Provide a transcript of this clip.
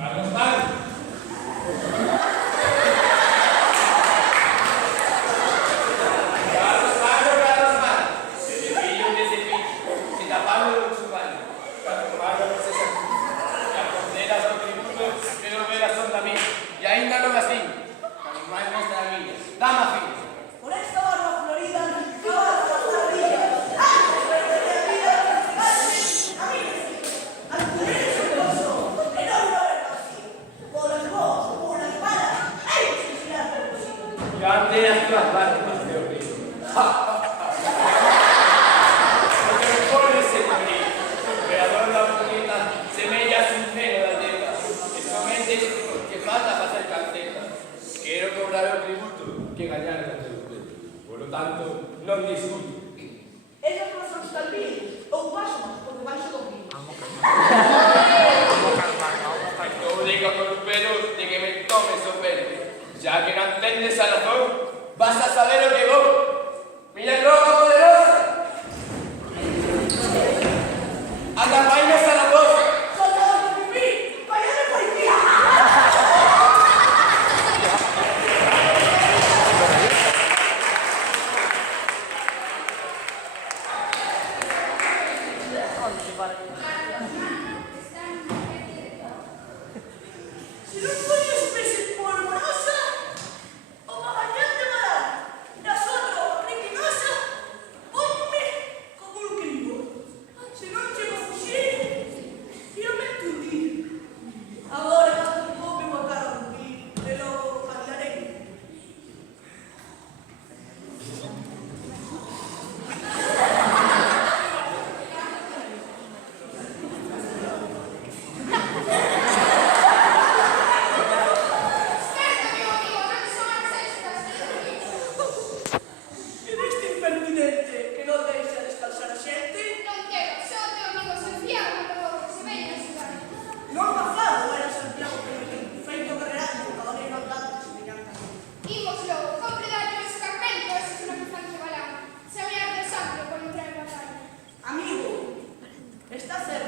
Carlos Mar. Carlos Mar. Se cepillo, se tapalo con su mano. Carlos Mar no se sacó. Las condenas son tributos, pero veras son también. Y ainda non así. Carlos Mar no está la niña. Dama fin. Por esta barba florida, todas las tardillas, antes de perder vida, al tener su esposo, era una verdad así. Por las voz, por la espada, hay que fusilar por posible. Yo antes las tuas barbas, Dios mío. No te me pones en mí. Creador de la bonita, semella sin pelo de teta. En su mente que falta para hacer calceta. Quiero cobrar el tributo que ganar el tributo. Por lo tanto, no discuto. Esas non son estalbillos, ou paso máis por debaixo do vino. No digo por un pelo de que me tomes o pelo. Ya que no entiendes a razón, vas a saber lo que voy. Mira el rojo poderosa. Anda, vainas a la voz. Soldados de pipí, vaya de policía. Si non foi especie polvorosa, o magallante malar, das outro criminosa, ponme como un cribo. Se non chego a fuxir, eu me tundir. Agora vou me botar a dormir, e logo falarei. E deste impertinente que non deixa descansar a xente, non Mafado era Santiago Pellegrín, feito guerrerante, cabaleiro andante, semellante a mí. Amigo, está certo.